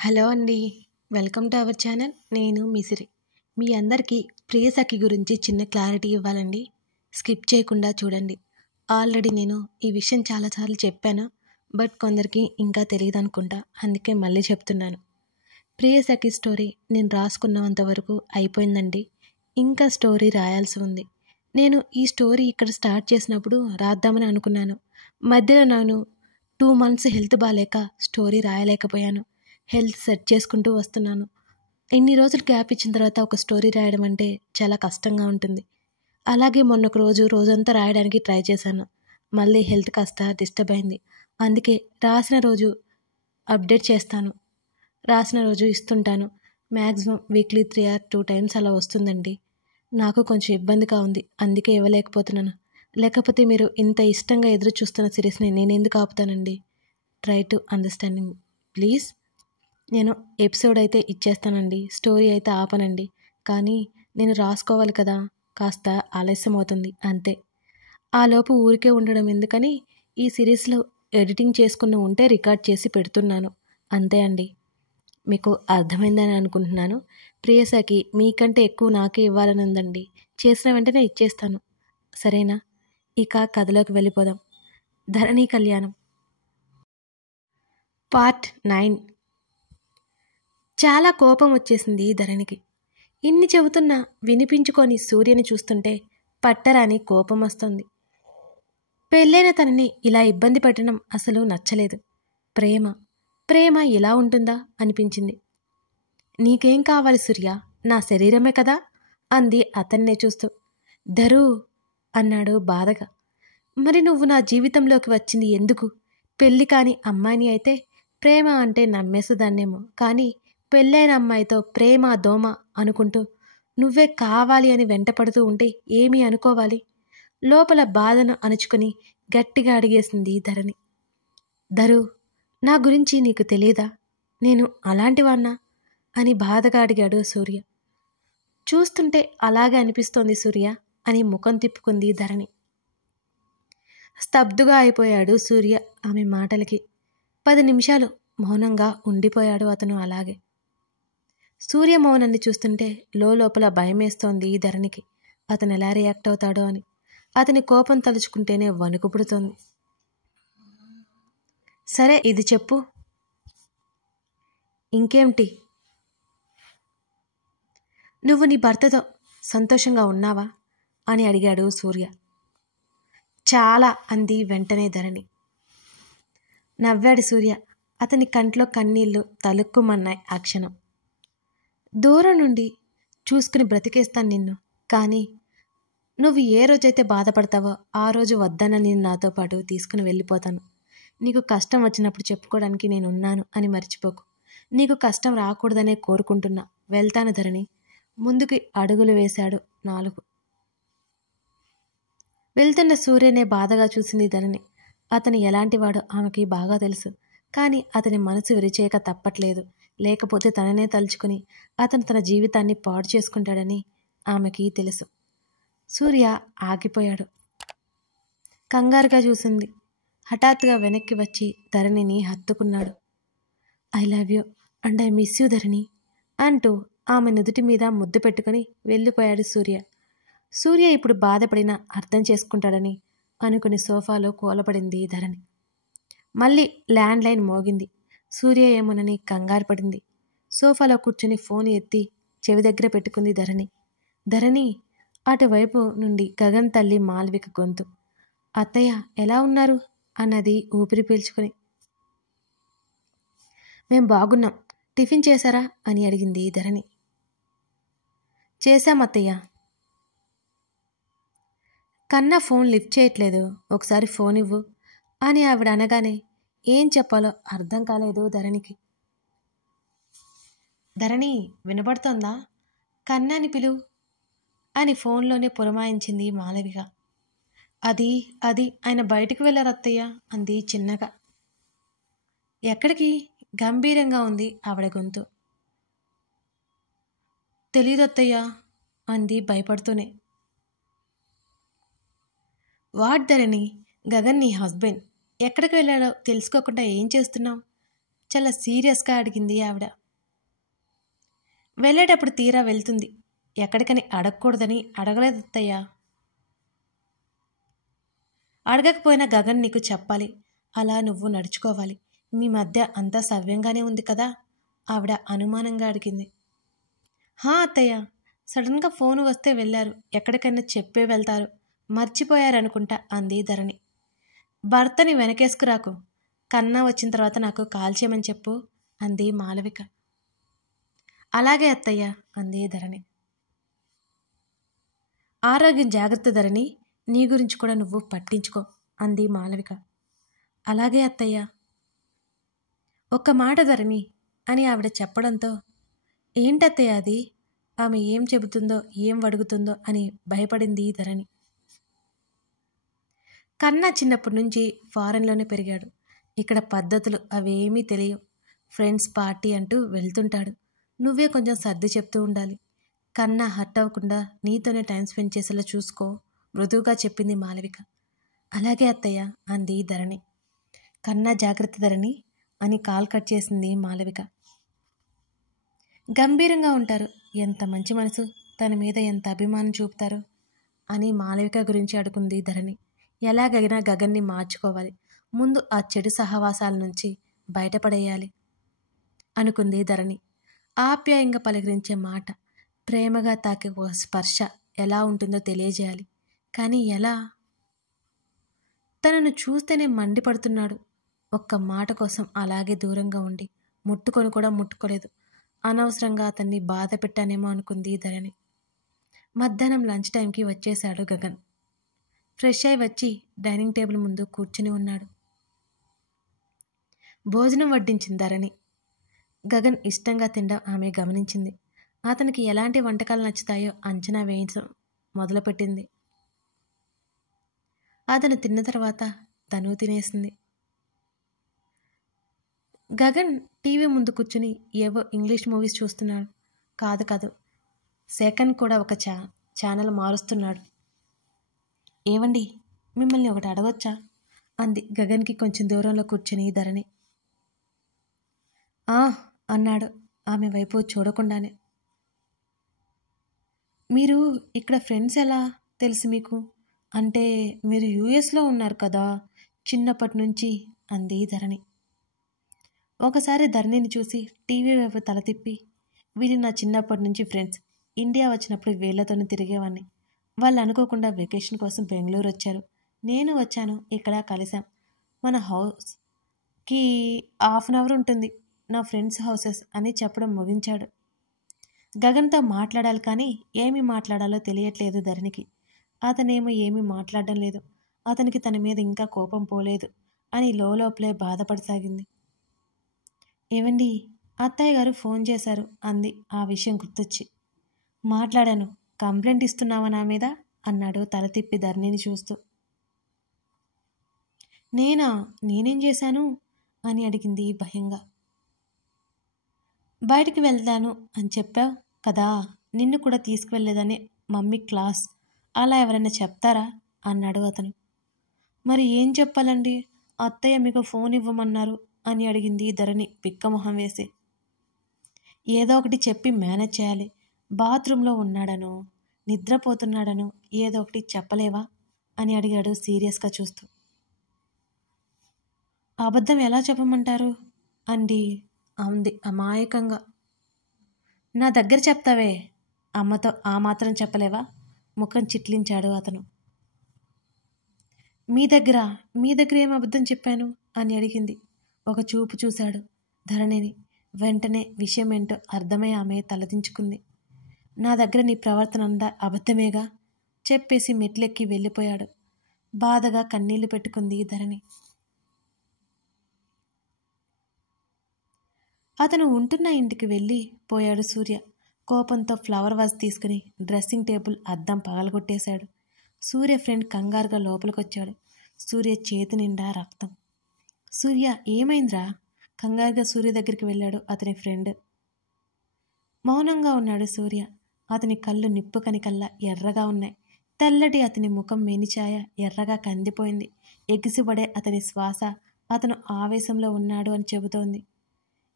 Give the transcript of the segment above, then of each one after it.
Hello అండి. Welcome to our channel. నేను మిసిరి. మీ అందరికీ ప్రియసఖి గురించి చిన్న క్లారిటీ ఇవ్వాలండి. స్కిప్ చేయకుండా చూడండి. ఆల్రెడీ నేను ఈ విషయం చాలాసార్లు చెప్పాను, బట్ కొందరికి ఇంకా తెలియదు అనుకుంటా. అందుకే మళ్ళీ చెప్తున్నాను. ప్రియసఖి స్టోరీ నేను రాసుకున్నంత వరకు అయిపోయిందండి. ఇంకా స్టోరీ రాయాల్సి ఉంది. నేను ఈ స్టోరీ ఇక్కడ స్టార్ట్ చేసినప్పుడు రాద్దామని అనుకున్నాను. మధ్యలో నేను 2 months హెల్త్ బాగాలేక స్టోరీ రాయలేకపోయాను. హెల్త్ సెట్ చేసుకుంటూ వస్తున్నాను. ఎన్ని రోజులు గ్యాప్ ఇచ్చిన తర్వాత ఒక స్టోరీ రాయడం అంటే చాలా కష్టంగా ఉంటుంది. అలాగే మొన్న ఒక రోజంతా రాయడానికి ట్రై చేశాను. మళ్ళీ హెల్త్ కాస్త డిస్టర్బ్ అయింది. అందుకే రాసిన రోజు అప్డేట్ చేస్తాను, రాసిన రోజు ఇస్తుంటాను. మ్యాక్సిమం వీక్లీ 3 or 2 times అలా వస్తుందండి. నాకు కొంచెం ఇబ్బందిగా ఉంది, అందుకే ఇవ్వలేకపోతున్నాను. లేకపోతే మీరు ఇంత ఇష్టంగా ఎదురు చూస్తున్న సిరీస్ని నేను ఎందుకు ఆపుతానండి? Try to understanding please. నేను ఎపిసోడ్ అయితే ఇచ్చేస్తానండి, స్టోరీ అయితే ఆపనండి. కానీ నేను రాసుకోవాలి కదా, కాస్త ఆలస్యం అవుతుంది అంతే. ఆలోపు ఊరికే ఉండడం ఎందుకని ఈ సిరీస్లో ఎడిటింగ్ చేసుకున్న ఉంటే రికార్డ్ చేసి పెడుతున్నాను అంతే అండి. మీకు అర్థమైందని అనుకుంటున్నాను. ప్రియసఖి మీకంటే ఎక్కువ నాకే ఇవ్వాలని ఉందండి. చేసిన వెంటనే ఇచ్చేస్తాను, సరేనా? ఇక కథలోకి వెళ్ళిపోదాం. ధరణి కళ్యాణం పార్ట్ 9. చాలా కోపం వచ్చేసింది ధరణికి. ఇన్ని చెబుతున్నా వినిపించుకొని సూర్యని చూస్తుంటే పట్టరాని కోపం వస్తుంది. పెళ్ళైన తనని ఇలా ఇబ్బంది పెట్టడం అసలు నచ్చలేదు. ప్రేమ ఇలా ఉంటుందా అనిపించింది. నీకేం కావాలి సూర్య? నా శరీరమే కదా అంది అతన్నే చూస్తూ. ధరు అన్నాడు బాధగా. మరి నువ్వు నా జీవితంలోకి వచ్చింది ఎందుకు? పెళ్ళి కాని అమ్మాయిని అయితే ప్రేమ అంటే నమ్మేసేదాన్నేమో, కానీ పెళ్ళైన అమ్మాయితో ప్రేమ దోమ అనుకుంటూ నువ్వే కావాలి అని వెంటపడుతూ ఉంటే ఏమీ అనుకోవాలి? లోపల బాధను అణుచుకుని గట్టిగా అడిగేసింది ధరణి. ధరు, నా గురించి నీకు తెలీదా? నేను అలాంటివాన్నా అని బాధగా అడిగాడు సూర్య. చూస్తుంటే అలాగే అనిపిస్తోంది సూర్య అని ముఖం తిప్పుకుంది ధరణి. స్తబ్దుగా అయిపోయాడు సూర్య ఆమె మాటలకి. 10 నిమిషాలు మౌనంగా ఉండిపోయాడు అతను అలాగే. సూర్య మౌనాన్ని చూస్తుంటే లోపల భయమేస్తోంది ధరణికి. అతను ఎలా రియాక్ట్ అవుతాడో అని. అతని కోపం తలుచుకుంటేనే వణుకు పుడుతోంది. సరే, ఇది చెప్పు. ఇంకేమిటి? నువ్వు నీ భర్తతో సంతోషంగా ఉన్నావా అని అడిగాడు సూర్య. చాలా అంది వెంటనే ధరణి. నవ్వాడు సూర్య. అతని కంట్లో కన్నీళ్లు తలుక్కుమన్నాయి ఆ క్షణం. దూరం నుండి చూసుకుని బ్రతికేస్తాను నిన్ను, కానీ నువ్వు ఏ రోజైతే బాధపడతావో ఆ రోజు వద్దన్న నేను నాతో పాటు తీసుకుని వెళ్ళిపోతాను. నీకు కష్టం వచ్చినప్పుడు చెప్పుకోవడానికి నేనున్నాను అని మర్చిపోకు. నీకు కష్టం రాకూడదనే కోరుకుంటున్నా. వెళ్తాను ధరణి. ముందుకి అడుగులు వేశాడు 4. వెళ్తున్న సూర్యనే బాధగా చూసింది ధరణి. అతను ఎలాంటివాడో ఆమెకి బాగా తెలుసు. కానీ అతని మనసు విరిచేయక తప్పట్లేదు. లేకపోతే తననే తలుచుకుని అతను తన జీవితాన్ని పాడు చేసుకుంటాడని ఆమెకి తెలుసు. సూర్య ఆగిపోయాడు. కంగారుగా చూసింది. హఠాత్తుగా వెనక్కి వచ్చి ధరణిని హత్తుకున్నాడు. I love you and I miss you Dharani అంటూ ఆమె నుదుటి మీద ముద్దు పెట్టుకుని వెళ్ళిపోయాడు సూర్య. సూర్య ఇప్పుడు బాధపడినా అర్థం చేసుకుంటాడని అనుకుని సోఫాలో కూలపడింది ధరణి. మళ్ళీ ల్యాండ్ లైన్ మోగింది. సూర్య ఏమోనని కంగారు పడింది. సోఫాలో కూర్చుని ఫోన్ ఎత్తి చెవి దగ్గర పెట్టుకుంది ధరణి. ధరణి అటువైపు నుండి గగన్ తల్లి మాల్విక గొంతు. అత్తయ్య ఎలా ఉన్నారు అన్నది ఊపిరి పీల్చుకుని. మేం బాగున్నాం. టిఫిన్ చేశారా అని అడిగింది ధరణి. చేశామత్తయ్య. కన్నా ఫోన్ లిఫ్ట్ చేయట్లేదు, ఒకసారి ఫోన్ ఇవ్వు అని ఆవిడ అనగానే ఏం చెప్పాలో అర్థం కాలేదు ధరణికి. ధరణి, వినపడుతోందా? కన్నాని పిలువు అని ఫోన్లోనే పురమాయించింది మాలవిక. అది ఆయన బయటికి వెళ్ళారు అత్తయ్య అంది చిన్నగా. ఎక్కడికి? గంభీరంగా ఉంది ఆవిడ గొంతు. తెలీదు అత్తయ్య అంది భయపడుతూనే. వాట్ ధరణి? గగన్ నీ హస్బెండ్ ఎక్కడికి వెళ్ళాడో తెలుసుకోకుండా ఏం చేస్తున్నావు? చాలా సీరియస్గా అడిగింది ఆవిడ. వెళ్ళేటప్పుడు తీరా వెళ్తుంది. ఎక్కడికని అడగకూడదని అడగలేదు అత్తయ్య. అడగకపోయినా గగన్ నీకు చెప్పాలి. అలా నువ్వు నడుచుకోవాలి. మీ మధ్య అంతా సవ్యంగానే ఉంది కదా? ఆవిడ అనుమానంగా అడిగింది. హా అత్తయ్య, సడన్గా ఫోను వస్తే వెళ్ళారు. ఎక్కడికైనా చెప్పే వెళ్తారు. మర్చిపోయారనుకుంటా అంది ధరణి. భర్తని వెనకేసుకురాకు. కన్నా వచ్చిన తర్వాత నాకు కాల్ చేయమని చెప్పు అంది మాలవిక. అలాగే అత్తయ్య అంది ధరణి. ఆరోగ్యం జాగ్రత్త ధరణి, నీ గురించి కూడా నువ్వు పట్టించుకో అంది మాలవిక. అలాగే అత్తయ్య. ఒక్క మాట ధరణి అని ఆవిడ చెప్పడంతో ఏంటత్తయ్య అది? ఆమె ఏం చెబుతుందో ఏం అడుగుతుందో అని భయపడింది ధరణి. కన్నా చిన్నప్పటి నుంచి ఫారెన్లోనే పెరిగాడు. ఇక్కడ పద్ధతులు అవేమీ తెలియవు. ఫ్రెండ్స్ పార్టీ అంటూ వెళ్తుంటాడు. నువ్వే కొంచెం సర్ది చెప్తూ ఉండాలి. కన్నా హర్ట్ అవ్వకుండా నీతోనే టైం స్పెండ్ చేసేలా చూసుకో మృదువుగా చెప్పింది మాలవిక. అలాగే అత్తయ్య అంది ధరణి. కన్నా జాగ్రత్త ధరణి అని కాల్ కట్ చేసింది మాలవిక. గంభీరంగా ఉంటారు. ఎంత మంచి మనసు, తన మీద ఎంత అభిమానం చూపుతారు అని మాలవిక గురించి అడుగుంది ధరణి. ఎలాగైనా గగన్ని మార్చుకోవాలి. ముందు ఆ చెడు సహవాసాల నుంచి బయటపడేయాలి అనుకుంది ధరణి. ఆప్యాయంగా పలకరించే మాట, ప్రేమగా తాకే ఓ స్పర్శ ఎలా ఉంటుందో తెలియజేయాలి. కానీ ఎలా? తనను చూస్తేనే మండిపడుతున్నాడు. ఒక్క మాట కోసం అలాగే దూరంగా ఉండి ముట్టుకొని కూడా ముట్టుకోలేదు. అనవసరంగా అతన్ని బాధ పెట్టానేమో అనుకుంది ధరణి. మధ్యాహ్నం లంచ్ టైంకి వచ్చేశాడు గగన్. ఫ్రెష్ అయి వచ్చి డైనింగ్ టేబుల్ ముందు కూర్చుని ఉన్నాడు. భోజనం వడ్డించింది ధరణి. గగన్ ఇష్టంగా తినడం ఆమె గమనించింది. అతనికి ఎలాంటి వంటకాలు నచ్చుతాయో అంచనా వేయించడం మొదలుపెట్టింది. అతను తిన్న తర్వాత తను తినేసింది. గగన్ టీవీ ముందు కూర్చుని ఏవో ఇంగ్లీష్ మూవీస్ చూస్తున్నాడు. కాదు సెకండ్ కూడా ఒక ఛానల్ మారుస్తున్నాడు. ఏవండి, మిమ్మల్ని ఒకటి అడగొచ్చా అంది గగన్కి కొంచెం దూరంలో కూర్చుని ధరణి. అన్నాడు ఆమె వైపు చూడకుండానే. మీరు ఇక్కడ ఫ్రెండ్స్ ఎలా తెలుసు మీకు? అంటే మీరు యూఎస్లో ఉన్నారు కదా చిన్నప్పటి నుంచి అంది ధరణి. ఒకసారి ధరణిని చూసి టీవీ వైపు తల తిప్పి, వీళ్ళు నా చిన్నప్పటి నుంచి ఫ్రెండ్స్. ఇండియా వచ్చినప్పుడు వీళ్ళతోనే తిరిగేవాడిని. వాళ్ళు అనుకోకుండా వెకేషన్ కోసం బెంగళూరు వచ్చారు. నేను వచ్చాను. ఇక్కడ కలిసాం. మన హౌస్కి 1/2 అవర్ ఉంటుంది. నా ఫ్రెండ్స్ హౌసెస్ అని చెప్పడం ముగించాడు. గగన్తో మాట్లాడాలి కానీ ఏమి మాట్లాడాలో తెలియట్లేదు ధరణికి. అతనేమో ఏమీ మాట్లాడడం లేదు. అతనికి తన మీద ఇంకా కోపం పోలేదు అని లోపలే బాధపడసాగింది. ఏవండి, అత్తయ్య గారు ఫోన్ చేశారు అంది ఆ విషయం గుర్తొచ్చి. మాట్లాడాను. కంప్లైంట్ ఇస్తున్నావా నా మీద అన్నాడు తల తిప్పి ధరణిని చూస్తూ. నేనేం చేశాను అని అడిగింది భయంగా. బయటికి వెళ్తాను అని చెప్పావు కదా, నిన్ను కూడా తీసుకువెళ్ళలేదని మమ్మీ క్లాస్. అలా ఎవరైనా చెప్తారా అన్నాడు అతను. మరి ఏం చెప్పాలండి, అత్తయ్య మీకు ఫోన్ ఇవ్వమన్నారు అని అడిగింది ధరణి పిక్కమొహం వేసి. ఏదో ఒకటి చెప్పి మేనేజ్ చేయాలి. బాత్రూంలో ఉన్నాడనో నిద్రపోతున్నాడనో ఏదో ఒకటి చెప్పలేవా అని అడిగాడు సీరియస్గా చూస్తూ. అబద్ధం ఎలా చెప్పమంటారు అంది అమాయకంగా. నా దగ్గర చెప్తావే, అమ్మతో ఆ మాత్రం చెప్పలేవా? ముఖం చిట్లించాడు అతను. మీ దగ్గర ఏం అబద్ధం చెప్పాను అని అడిగింది. ఒక చూపు చూశాడు ధరణిని. వెంటనే విషయం ఏంటో అర్థమై ఆమె తలదించుకుంది. నా దగ్గర నీ ప్రవర్తన అంతా అబద్ధమేగా చెప్పేసి మెట్లెక్కి వెళ్ళిపోయాడు. బాధగా కన్నీళ్లు పెట్టుకుంది ధరణి. అతను ఉంటున్న ఇంటికి వెళ్ళి పోయాడు సూర్య. కోపంతో ఫ్లవర్ వాజ్ తీసుకుని డ్రెస్సింగ్ టేబుల్ అద్దం పగలగొట్టేశాడు. సూర్య ఫ్రెండ్ కంగారుగా లోపలికొచ్చాడు. సూర్య చేతి నిండా రక్తం. సూర్య, ఏమైందిరా? కంగారుగా సూర్య దగ్గరికి వెళ్ళాడు అతని ఫ్రెండ్. మౌనంగా ఉన్నాడు సూర్య. అతని కళ్ళు నిప్పు కనికల్లా ఎర్రగా ఉన్నాయి. తెల్లటి అతని ముఖం మేనిఛాయ ఎర్రగా కందిపోయింది. ఎగిసిపడే అతని శ్వాస అతను ఆవేశంలో ఉన్నాడు అని చెబుతోంది.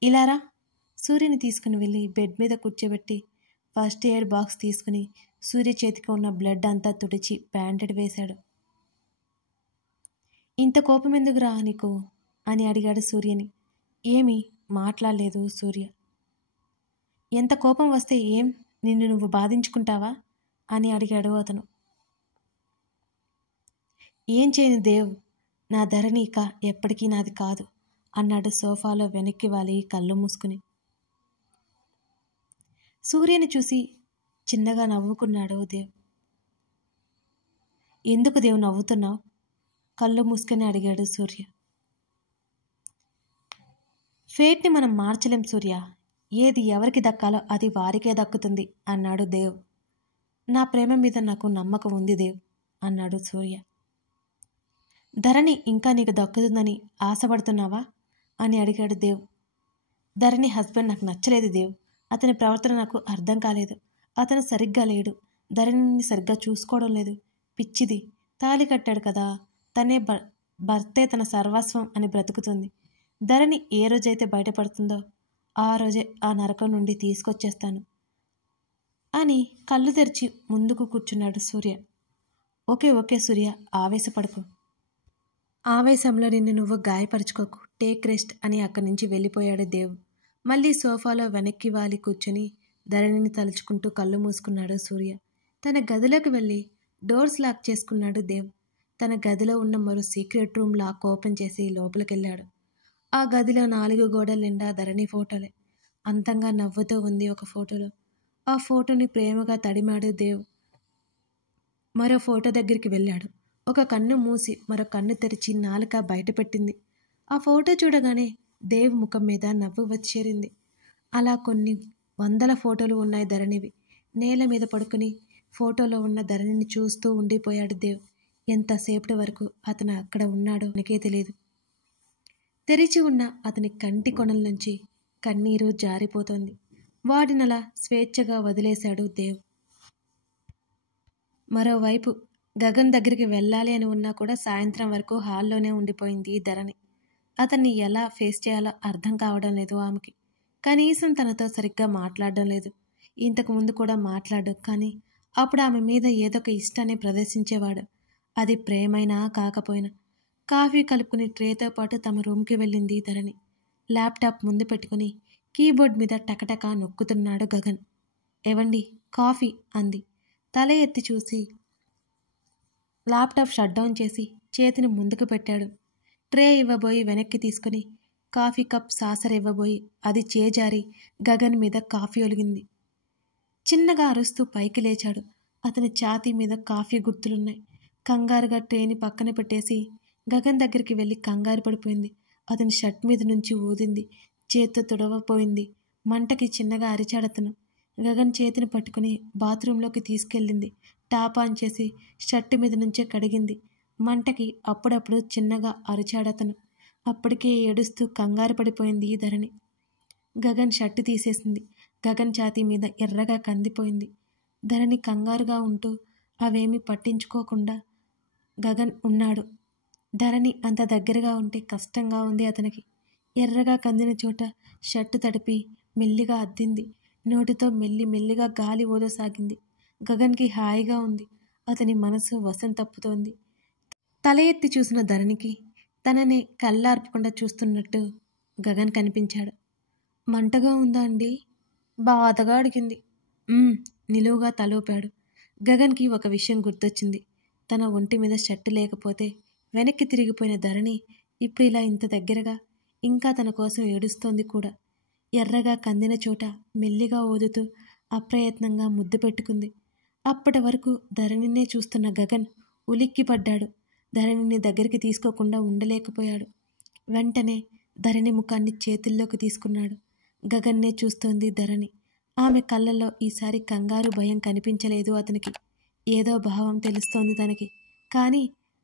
ఇలారా. సూర్యని తీసుకుని వెళ్ళి బెడ్ మీద కూర్చోబెట్టి ఫస్ట్ ఎయిడ్ బాక్స్ తీసుకుని సూర్య చేతికి ఉన్న బ్లడ్ అంతా తుడిచి బ్యాండెడ్ వేశాడు. ఇంత కోపం ఎందుకురా నీకు అని అడిగాడు సూర్యని. ఏమీ మాట్లాడలేదు సూర్య. ఎంత కోపం వస్తే ఏం, నిన్ను నువ్వు బాధించుకుంటావా అని అడిగాడు అతను. ఏం చేయను దేవ్, నా ధరణి ఇక ఎప్పటికీ నాది కాదు అన్నాడు సోఫాలో వెనక్కి వాలి కళ్ళు మూసుకుని. సూర్యని చూసి చిన్నగా నవ్వుకున్నాడు దేవ్. ఎందుకు దేవ్ నవ్వుతున్నావు? కళ్ళు మూసుకొని అడిగాడు సూర్య. ఫేట్ని మనం మార్చలేం సూర్య, ఏది ఎవరికి దక్కాలో అది వారికే దక్కుతుంది అన్నాడు దేవ్. నా ప్రేమ మీద నాకు నమ్మకం ఉంది దేవ్ అన్నాడు సూర్య. ధరణి ఇంకా నీకు దక్కుతుందని ఆశపడుతున్నావా అని అడిగాడు దేవ్. ధరణి హస్బెండ్ నాకు నచ్చలేదు దేవ్, అతని ప్రవర్తన నాకు అర్థం కాలేదు. అతను సరిగ్గా లేడు, ధరణిని సరిగ్గా చూసుకోవడం లేదు. పిచ్చిది, తాళి కట్టాడు కదా, తనే భర్తే తన సర్వస్వం అని బ్రతుకుతుంది. ధరణి ఏ రోజైతే బయటపడుతుందో ఆ రోజే ఆ నరకం నుండి తీసుకొచ్చేస్తాను అని కళ్ళు తెరిచి ముందుకు కూర్చున్నాడు సూర్య. ఓకే ఓకే సూర్య, ఆవేశపడకు. ఆవేశంలో నిన్ను నువ్వు గాయపరుచుకోకు, టేక్ రెస్ట్ అని అక్కడి నుంచి వెళ్ళిపోయాడు దేవ్. మళ్ళీ సోఫాలో వెనక్కి వాలి కూర్చొని ధరణిని తలుచుకుంటూ కళ్ళు మూసుకున్నాడు సూర్య. తన గదిలోకి వెళ్ళి డోర్స్ లాక్ చేసుకున్నాడు దేవ్. తన గదిలో ఉన్న మరో సీక్రెట్ రూమ్ లాక్ ఓపెన్ చేసి లోపలికెళ్ళాడు. ఆ గదిలో 4 గోడల నిండా ధరణి ఫోటోలే. అంతంగా నవ్వుతూ ఉంది ఒక ఫోటోలో. ఆ ఫోటోని ప్రేమగా తడిమాడు దేవ్. మరో ఫోటో దగ్గరికి వెళ్ళాడు. ఒక కన్ను మూసి మరో కన్ను తెరిచి నాలుక బయటపెట్టింది. ఆ ఫోటో చూడగానే దేవ్ ముఖం మీద నవ్వు వచ్చేరింది. అలా కొన్ని 100 ఫోటోలు ఉన్నాయి ధరణివి. నేల మీద పడుకుని ఫోటోలో ఉన్న ధరణిని చూస్తూ ఉండిపోయాడు దేవ్. ఎంతసేపటి వరకు అతను అక్కడ ఉన్నాడో మనకే తెలియదు. తెరిచి ఉన్న అతని కంటి కొనల నుంచి కన్నీరు జారిపోతోంది. వాడినలా స్వేచ్ఛగా వదిలేశాడు దేవ్. మరోవైపు గగన్ దగ్గరికి వెళ్ళాలి అని ఉన్నా కూడా సాయంత్రం వరకు హాల్లోనే ఉండిపోయింది ధరణి. అతన్ని ఎలా ఫేస్ చేయాలో అర్థం కావడం లేదు ఆమెకి. కనీసం తనతో సరిగ్గా మాట్లాడడం లేదు. ఇంతకు ముందు కూడా మాట్లాడు, కానీ అప్పుడు ఆమె మీద ఏదొక ఇష్టాన్ని ప్రదర్శించేవాడు. అది ప్రేమైనా కాకపోయినా. కాఫీ కలుపుకుని ట్రేతో పాటు తమ రూమ్కి వెళ్ళింది ధరణి. ల్యాప్టాప్ ముందు పెట్టుకుని కీబోర్డ్ మీద టకటకా నొక్కుతున్నాడు గగన్. ఏవండి కాఫీ అంది. తల ఎత్తి చూసి ల్యాప్టాప్ షట్ డౌన్ చేసి చేతిని ముందుకు పెట్టాడు. ట్రే ఇవ్వబోయి వెనక్కి తీసుకుని కాఫీ కప్ సాసర్ ఇవ్వబోయి అది చేజారి గగన్ మీద కాఫీ ఒలిగింది. చిన్నగా అరుస్తూ పైకి లేచాడు. అతని ఛాతీ మీద కాఫీ గుర్తులున్నాయి. కంగారుగా ట్రేని పక్కన పెట్టేసి గగన్ దగ్గరికి వెళ్ళి కంగారు పడిపోయింది. అతని షర్ట్ మీద నుంచి ఊదింది. చేత్తో తుడవపోయింది. మంటకి చిన్నగా అరిచాడతను. గగన్ చేతిని పట్టుకుని బాత్రూంలోకి తీసుకెళ్ళింది. టాప్ ఆన్ చేసి షర్ట్ మీద నుంచే కడిగింది. మంటకి అప్పుడప్పుడు చిన్నగా అరిచాడతను. అప్పటికే ఏడుస్తూ కంగారు పడిపోయింది ధరణి. గగన్ షర్టు తీసేసింది. గగన్ ఛాతీ మీద ఎర్రగా కందిపోయింది. ధరణి కంగారుగా ఉంటూ అవేమీ పట్టించుకోకుండా గగన్ ఉన్నాడు. ధరణి అంత దగ్గరగా ఉంటే కష్టంగా ఉంది అతనికి. ఎర్రగా కందిన చోట షర్టు తడిపి మెల్లిగా అద్దింది. నోటితో మెల్లిగా గాలి ఊదసాగింది. గగన్కి హాయిగా ఉంది. అతని మనసు వశం తప్పుతోంది. తల ఎత్తి చూసిన ధరణికి తనని కళ్ళార్పకుండా చూస్తున్నట్టు గగన్ కనిపించాడు. మంటగా ఉందా అండి? బాధగా అడిగింది. నిలువుగా తలూపాడు. గగన్కి ఒక విషయం గుర్తొచ్చింది. తన ఒంటి మీద షర్టు లేకపోతే వెనక్కి తిరిగిపోయిన ధరణి ఇప్పుడు ఇలా ఇంత దగ్గరగా, ఇంకా తన కోసం ఏడుస్తోంది కూడా. ఎర్రగా కందిన చోట మెల్లిగా ఊదుతూ అప్రయత్నంగా ముద్దు పెట్టుకుంది. అప్పటి వరకు ధరణినే చూస్తున్న గగన్ ఉలిక్కిపడ్డాడు. ధరణిని దగ్గరికి తీసుకోకుండా ఉండలేకపోయాడు. వెంటనే ధరణి ముఖాన్ని చేతుల్లోకి తీసుకున్నాడు. గగన్నే చూస్తోంది ధరణి. ఆమె కళ్ళల్లో ఈసారి కంగారు భయం కనిపించలేదు అతనికి. ఏదో భావం తెలుస్తోంది తనకి, కానీ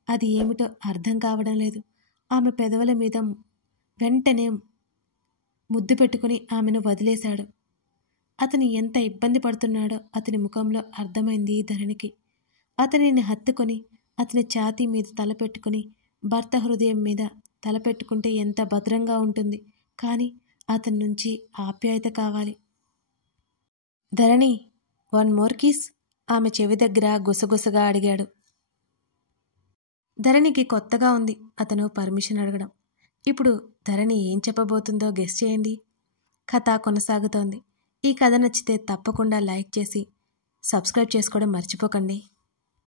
అది ఏమిటో అర్థం కావడం లేదు. ఆమె పెదవుల మీద వెంటనే ముద్దు పెట్టుకుని ఆమెను వదిలేశాడు. అతను ఎంత ఇబ్బంది పడుతున్నాడో అతని ముఖంలో అర్థమైంది ధరణికి. అతనిని హత్తుకొని అతని ఛాతీ మీద తలపెట్టుకుని భర్త హృదయం మీద తలపెట్టుకుంటే ఎంత భద్రంగా ఉంటుంది. కానీ అతని నుంచి ఆప్యాయత కావాలి. ధరణి, 1 మోర్ కిస్, ఆమె చెవి దగ్గర గుసగుసగా అడిగాడు. ధరణికి కొత్తగా ఉంది అతను పర్మిషన్ అడగడం. ఇప్పుడు ధరణి ఏం చెప్పబోతుందో గెస్ చేయండి. కథ కొనసాగుతోంది. ఈ కథ నచ్చితే తప్పకుండా లైక్ చేసి సబ్స్క్రైబ్ చేసుకోవడం మర్చిపోకండి.